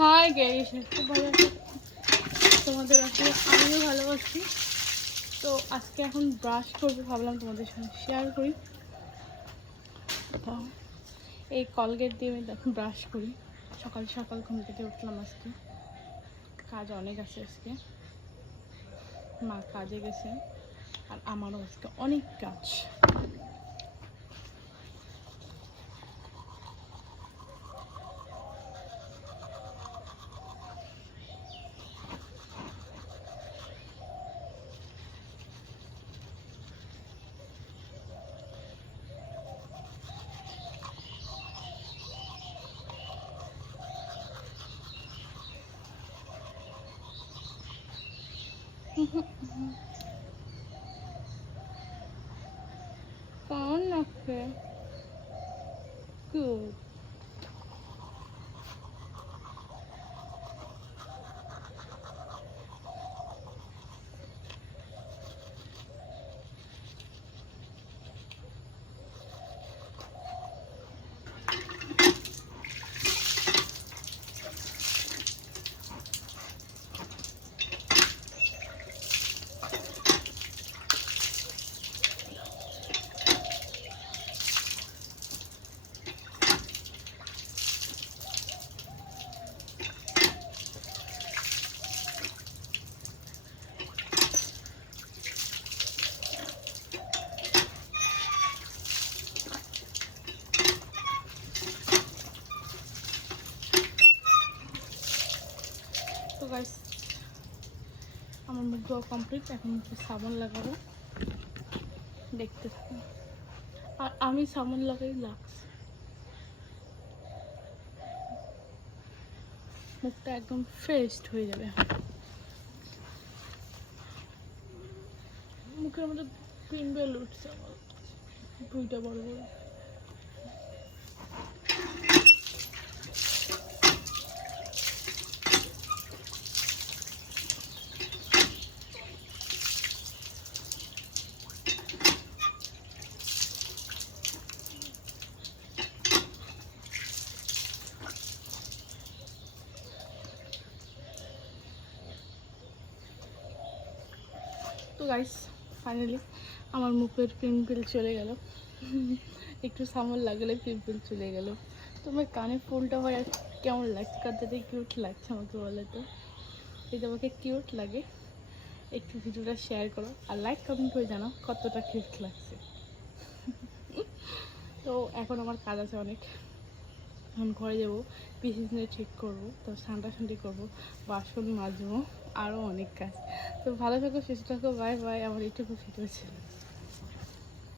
Hi guys, খুব ভালো আছি তোমাদের আসলে আমিও ভালো আছি। তো আজকে এখন ব্রাশ করবো, ভাবলাম তোমাদের সঙ্গে শেয়ার করি। তো এই কলগেট দিয়ে আমি এখন ব্রাশ করি। সকাল সকাল ঘুম থেকে উঠলাম, আজকে কাজ অনেক আছে। আজকে মা কাজে গেছে আর আমারও আজকে অনেক কাজ। কেমন লাগছে? গুড। তো গাইস, আমার মুখ ধোয়া কমপ্লিট। এখন একটু সাবান লাগাবো, দেখতে থাকুন। আর আমি সাবান লাগাই লাক্স, মুখটা একদম ফ্রেশ হয়ে যাবে। মুখের মধ্যে পিম্পল উঠছে আমার, দুইটা বড় বড়। তো গাইস, ফাইনালি আমার মুখের পিম্পল চলে গেল। একটু সাবান লাগালে পিম্পল চলে গেল। তোমার কানে ফুলটা হয় আর কেমন লাগছে? কতটা কিউট লাগছে আমাকে বলে তো। যদি আমাকে কিউট লাগে একটু ভিডিওটা শেয়ার করো আর লাইক কমেন্ট করে জানাও কতটা কিউট লাগছে। তো এখন আমার কাজ আছে অনেক। এখন ঘরে যাবো, পিসি নিয়ে ঠিক করবো, তো ঠান্ডি করবো, বাসন মাজবো, আরও অনেক কাজ। তো ভালো থাকো, সুস্থ থাকো, বাই বাই। আমার এইটুকু ভিডিও ছিল।